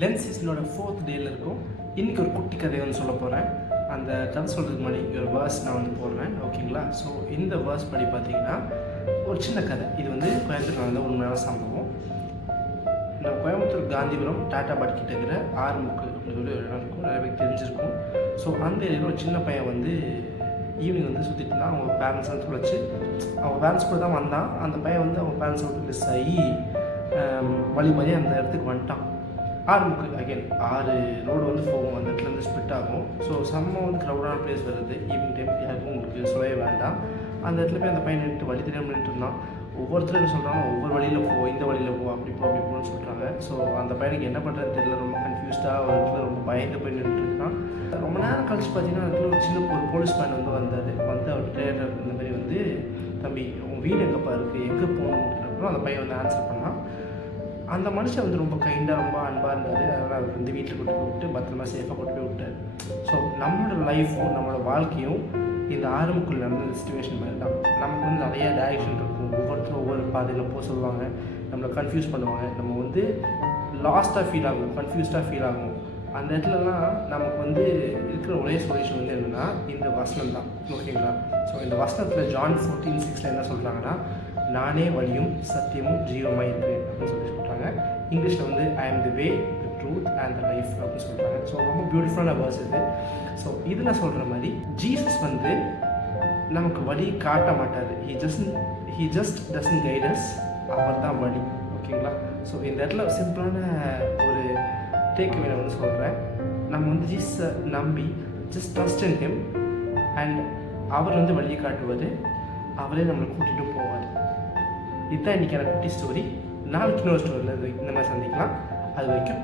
Lens சீசனோட 4th டேயில் இருக்கும். இன்றைக்கி ஒரு குட்டி கதையை வந்து சொல்ல போகிறேன். அந்த கதை சொல்கிறதுக்கு முன்னாடி ஒரு வேர்ஸ் நான் வந்து போடுறேன், ஓகேங்களா? ஸோ இந்த வேர்ஸ் படி பார்த்தீங்கன்னா ஒரு சின்ன கதை. இது வந்து கோயம்புத்தூர் நடந்த உண்மையான சம்பவம். நம்ம கோயம்புத்தூர் காந்திபுரம் டாட்டா பாட் கிட்ட இருக்கிற ஆறுமுக்கு அப்படின்னு ஒரு இடம் இருக்கும், நிறைய பேருக்கு தெரிஞ்சிருக்கும். ஸோ அந்த ஏரியாவில் ஒரு சின்ன பையன் வந்து ஈவினிங் வந்து சுற்றிட்டு இருந்தான். அவங்க பேரண்ட்ஸ் வந்து தொலைச்சி அவங்க பேரண்ட்ஸ் கூட தான் வந்தான். அந்த பையன் வந்து அவங்க பேரண்ட்ஸை விட்டு மிஸ் ஆகி வழி மாதிரி அந்த இடத்துக்கு வந்துட்டான். ஆறுமுக்கு அகைன் 6 ரோடு வந்து போகும், அந்த இடத்துல வந்து ஸ்பிட் ஆகும். ஸோ செம்ம வந்து க்ரௌடான பிளேஸ் வருது. ஈவினிங் டைம் யாருக்கும் உங்களுக்கு சொல்லவே வேண்டாம். அந்த இடத்துல போய் அந்த பையன் நின்று வழி தெரியாமல் நின்றுட்டு இருந்தான். ஒவ்வொருத்தரும் என்ன சொல்கிறாங்க, ஒவ்வொரு வழியில் போ, இந்த வழியில் போ, அப்படி போ, அப்படி போன்னு சொல்கிறாங்க. ஸோ அந்த பையனுக்கு என்ன பண்ணுறதுன்னு தெரியல, ரொம்ப கன்ஃபியூஸ்டாக ஒரு இடத்துல ரொம்ப பயந்து போய் நின்றுட்டுருக்கான். ரொம்ப நேரம் கழிச்சு பார்த்தீங்கன்னா அந்த இடத்துல ஒரு சின்ன ஒரு போலீஸ் மேன் வந்து வந்தார். வந்து அவர் ட்ரேடர் இந்த மாதிரி வந்து, தம்பி உன் வீடு எங்கேப்பா இருக்குது, எங்கே போகணுன்றப்போ அந்த பையன் வந்து ஆன்சர் பண்ணான். அந்த மனுஷன் வந்து ரொம்ப கைண்டாக ரொம்ப அன்பாக இருந்தார். அதனால் அவர் வந்து வீட்டில் கொண்டு போய் விட்டு பத்திரமா சேஃபாக கொண்டு போய் விட்டார். ஸோ நம்மளோட லைஃப்பும் நம்மளோட வாழ்க்கையும் இந்த ஆரம்பக்குள் நடந்த சிச்சுவேஷன் மாதிரி தான். நமக்கு வந்து நிறைய டைரக்ஷன் இருக்கும். ஒவ்வொருத்தரும் ஒவ்வொரு பாதையில் போக சொல்லுவாங்க, நம்மளை கன்ஃபியூஸ் பண்ணுவாங்க. நம்ம வந்து லாஸ்ட்டாக ஃபீல் ஆகும், கன்ஃபியூஸ்டாக ஃபீல் ஆகும். அந்த இடத்துலலாம் நமக்கு வந்து இருக்கிற ஒரே சொல்யூஷன் வந்து என்னென்னா இந்த வசனம் தான், ஓகேங்களா? ஸோ இந்த வசனத்தில் ஜான் 14:6 என்ன சொல்கிறாங்கன்னா, நானே வழியும் சத்தியமும் ஜீவமாக இருப்பேன் அப்படின்னு சொல்கிறாங்க. இங்கிலீஷில் வந்து I am the way, the truth and the life அப்படின்னு சொல்கிறாங்க. ஸோ ரொம்ப பியூட்டிஃபுல்லான வேர்ஸ் இது. ஸோ இதில் சொல்கிற மாதிரி ஜீசஸ் வந்து நமக்கு வழி காட்ட மாட்டார். He just doesn't guide us. அவர் தான் வழி, ஓகேங்களா? ஸோ இந்த இடத்துல சிம்பிளான ஒரு டேக்அவே நான் வந்து சொல்கிறேன். நம்ம வந்து ஜீசஸை நம்பி just trust in him and அவர் வந்து வழியை காட்டுவார், அவரே நம்மளை கூட்டிகிட்டு போவார். இதுதான் இன்றைக்கான குட்டி ஸ்டோரி. நாளைக்கு இன்னொரு ஸ்டோரியில் இந்த மாதிரி சந்திக்கலாம். அது வரைக்கும்